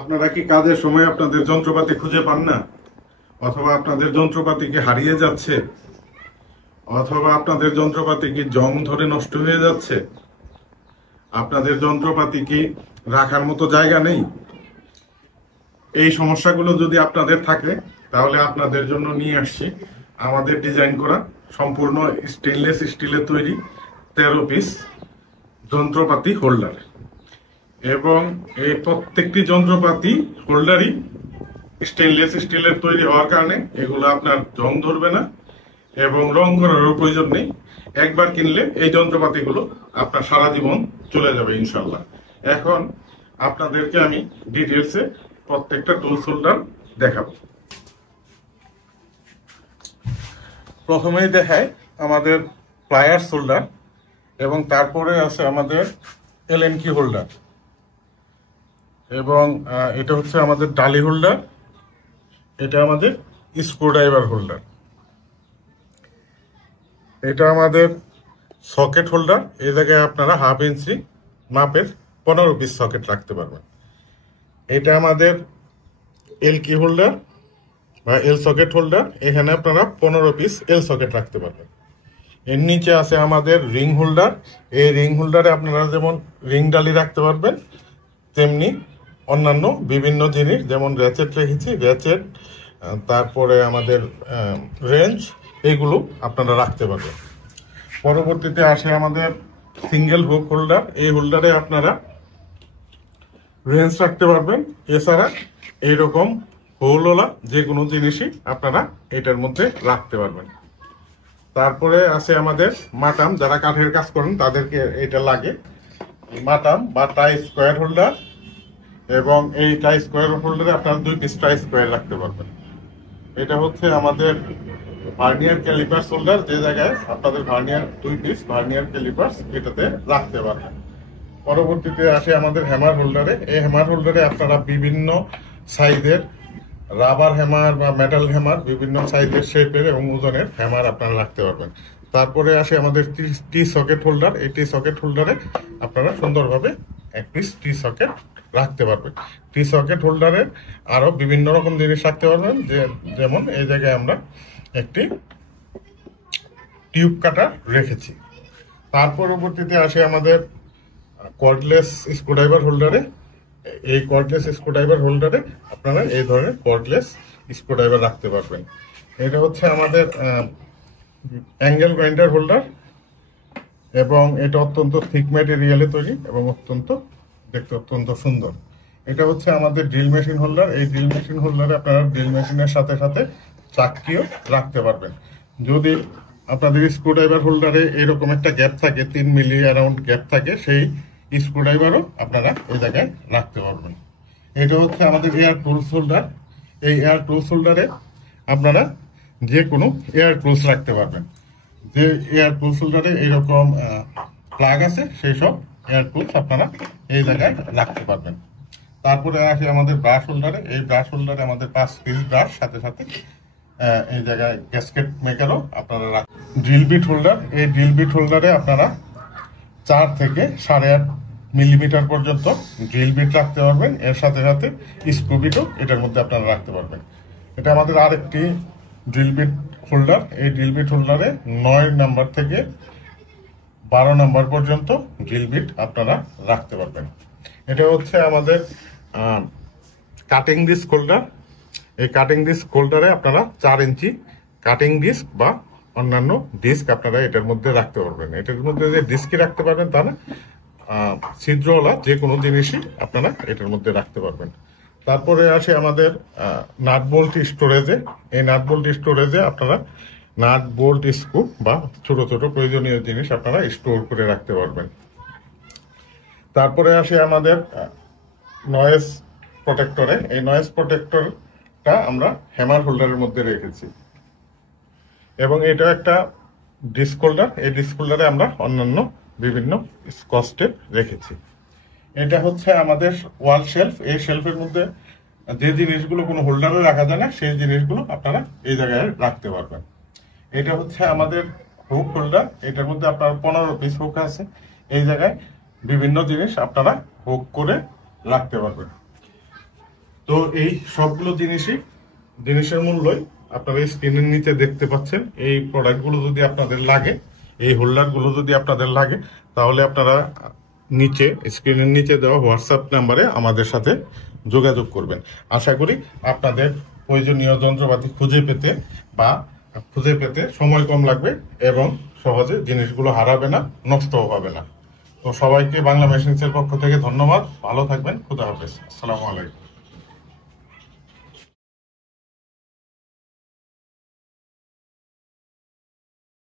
আপনারা কি কাজের সময় আপনাদের যন্ত্রপাতি খুঁজে পান না, অথবা আপনাদের যন্ত্রপাতি কি হারিয়ে যাচ্ছে, অথবা আপনাদের যন্ত্রপাতি কি জং ধরে নষ্ট হয়ে যাচ্ছে, আপনাদের যন্ত্রপাতি কি রাখার মতো জায়গা নেই? এই সমস্যাগুলো যদি আপনাদের থাকে তাহলে আপনাদের জন্য নিয়ে আসছি আমাদের ডিজাইন করা সম্পূর্ণ স্টেনলেস স্টিলের তৈরি 13 পিস যন্ত্রপাতি হোল্ডার। এবং এই প্রত্যেকটি যন্ত্রপাতি হোল্ডারই স্টেনলেস স্টিলের তৈরি হওয়ার কারণে এগুলো আপনার জং ধরবে না এবং রং করারও প্রয়োজন নেই। একবার কিনলে এই যন্ত্রপাতিগুলো আপনার সারা জীবন চলে যাবে ইনশাল্লাহ। এখন আপনাদেরকে আমি ডিটেলসে প্রত্যেকটা টুলস হোল্ডার দেখাবো। প্রথমেই দেখায় আমাদের প্লায়ার্স হোল্ডার, এবং তারপরে আছে আমাদের এলএনকি হোল্ডার, এবং এটা হচ্ছে আমাদের ডালি হোল্ডার, এটা আমাদের স্ক্রুড্রাইভার হোল্ডার, এটা আমাদের সকেট হোল্ডার। এই জায়গায় আপনারা 1/2 ইঞ্চি মাপের 15 পিস সকেট রাখতে পারবেন। এটা আমাদের এল কি হোল্ডার বা এল সকেট হোল্ডার, এখানে আপনারা 15 পিস এল সকেট রাখতে পারবেন। এর নিচে আছে আমাদের রিং হোল্ডার। এই রিং হোল্ডারে আপনারা যেমন রিং ডালি রাখতে পারবেন, তেমনি অন্যান্য বিভিন্ন জিনিস, যেমন র্যাচেট রেখেছি, র্যাচেট, তারপরে আমাদের রেঞ্জ, এইগুলো আপনারা রাখতে পারবেন। পরবর্তীতে আসে আমাদের সিঙ্গেল হুক হোল্ডার। এই হোল্ডারে আপনারা রেঞ্জ রাখতে পারবেন, এছাড়া এইরকম হোলওয়ালা যে কোনো জিনিসই আপনারা এটার মধ্যে রাখতে পারবেন। তারপরে আছে আমাদের মাটাম, যারা কাঠের কাজ করেন তাদেরকে এটা লাগে, মাটাম বা টাই স্কোয়ার হোল্ডার। এবং এই টাই স্কোয়ার হোল্ডারে আপনারা 2 পিস টাই স্কোয়ার রাখতে পারবেন। এটা হচ্ছে আমাদের ভার্নিয়ার ক্যালিপার্স হোল্ডার, যে জায়গায় আপনাদের ভার্নিয়ার 2 পিস ভার্নিয়ার ক্যালিপার্স এটাতে রাখতে পারবেন। পরবর্তীতে আসে আমাদের হ্যামার হোল্ডারে। এই হ্যামার হোল্ডারে আপনারা বিভিন্ন সাইজের রাবার হ্যামার বা মেটাল হ্যামার, বিভিন্ন সাইজের শেপের এবং ওজনের হ্যামার আপনারা রাখতে পারবেন। তারপরে আসে আমাদের টি সকেট হোল্ডার। এই টি সকেট হোল্ডারে আপনারা সুন্দরভাবে 1 পিস টি সকেট রাখতে পারবেন। টি সকেট হোল্ডারে আরো বিভিন্ন রকম জিনিস রাখতে পারবেন, যেমন এই জায়গায় আমরা একটি টিউব কাটার রেখেছি। তার পরবর্তীতে আসে আমাদের কর্ডলেস স্ক্রুড্রাইভার হোল্ডারে। এই কর্ডলেস স্ক্রুড্রাইভার হোল্ডারে আপনারা এই ধরনের কর্ডলেস স্ক্রুড্রাইভার রাখতে পারবেন। এটা হচ্ছে আমাদের অ্যাঙ্গেল গ্রাইন্ডার হোল্ডার, এবং এটা অত্যন্ত থিক ম্যাটেরিয়ালে তৈরি এবং দেখতে অত্যন্ত সুন্দর। এটা হচ্ছে আমাদের ড্রিল মেশিন হোল্ডার। এই ড্রিল মেশিন হোল্ডারে আপনারা ড্রিল মেশিনের সাথে সাথে চাকরিও রাখতে পারবেন। যদি আপনাদের স্ক্রুড্রাইভার হোল্ডারে এরকম একটা গ্যাপ থাকে, 3 মিলি অ্যারাউন্ড গ্যাপ থাকে, সেই স্ক্রুড্রাইভারও আপনারা এই জায়গায় রাখতে পারবেন। এটা হচ্ছে আমাদের এয়ার টুলস হোল্ডার। এই এয়ার টুলস হোল্ডারে আপনারা যে কোনো এয়ার টুলস রাখতে পারবেন। যে এয়ার টুলস হোল্ডারে এইরকম প্লাগ আছে, সেই সব এয়ার টুলস আপনারা এই জায়গায় রাখতে পারবেন। তারপরে আসে আমাদের ব্রাশ হোল্ডারে। এই ব্রাশ হোল্ডারে আমাদের 5 পিস ব্রাশ, সাথে সাথে এই জায়গায় গ্যাসকেট মেকারও আপনারা রাখবেন। Drill bit holder. এই ড্রিল বিট হোল্ডারে আপনারা 4 থেকে 8.5 মিলিমিটার পর্যন্ত ড্রিল বিট রাখতে পারবেন। এর সাথে সাথে স্ক্রু বিটও এটার মধ্যে আপনারা রাখতে পারবেন। এটা আমাদের আরেকটি ড্রিল বিট হোল্ডার। এই ড্রিল বিট হোল্ডারে 9 নাম্বার থেকে 12 নাম্বার পর্যন্ত ড্রিল বিট আপনারা রাখতে পারবেন। এটা হচ্ছে আমাদের কাটিং ডিস্ক হোল্ডার। এই কাটিং ডিস্ক হোল্ডারে আপনারা 4 ইঞ্চি কাটিং ডিস্ক বা অন্যান্য ডিস্ক আপনারা এটার মধ্যে রাখতে পারবেন। এটার মধ্যে যে ডিস্কই রাখতে পারবেন তা না, ছিদ্রওয়ালা যে কোনো জিনিসই আপনারা এটার মধ্যে রাখতে পারবেন। তারপরে আসে আমাদের নাট বোল্ট স্টোরেজে। এই নাট বোল্ট স্টোরেজে আপনারা নাট বোল্ট স্ক্রু বা ছোট ছোট প্রয়োজনীয় জিনিস আপনারা স্টোর করে রাখতে পারবেন। তারপরে আসে আমাদের নয়েজ প্রোটেক্টরে। এই নয়েজ প্রোটেক্টরটা আমরা হ্যামার হোল্ডারের মধ্যে রেখেছি, এবং এটা একটা ডিস্ক হোল্ডার। এই ডিস্ক হোল্ডারে আমরা অন্যান্য বিভিন্ন স্কচ টেপ রেখেছি। এটা হচ্ছে আমাদের ওয়াল শেলফ। এই শেলফের মধ্যে যে জিনিসগুলো কোনো হোল্ডারে রাখা যায় না, সেই জিনিসগুলো আপনারা এই জায়গায় রাখতে পারবেন। এটা হচ্ছে আমাদের হুক হোল্ডার। এটার মধ্যে আপনার 15 পিস হুক আছে। এই জায়গায় বিভিন্ন জিনিস আপনারা হুক করে রাখতে পারবেন। তো এই সবগুলো জিনিসের মূল্যই আপনারা স্ক্রিনের নিচে দেখতে পাচ্ছেন। এই প্রোডাক্টগুলো যদি আপনাদের লাগে, এই হোল্ডারগুলো যদি আপনাদের লাগে, তাহলে আপনারা স্ক্রিনের নিচে দেওয়া হোয়াটসঅ্যাপ নাম্বারে আমাদের সাথে যোগাযোগ করবেন। আশা করি আপনাদের প্রয়োজনীয় যন্ত্রপাতি খুঁজে পেতে সময় কম লাগবে এবং সহজে জিনিসগুলো হারাবে না, নষ্টও হবে না। তো সবাইকে বাংলা মেশিনসের পক্ষ থেকে ধন্যবাদ। ভালো থাকবেন। খুদা হাফেজ। আসসালামু আলাইকুম।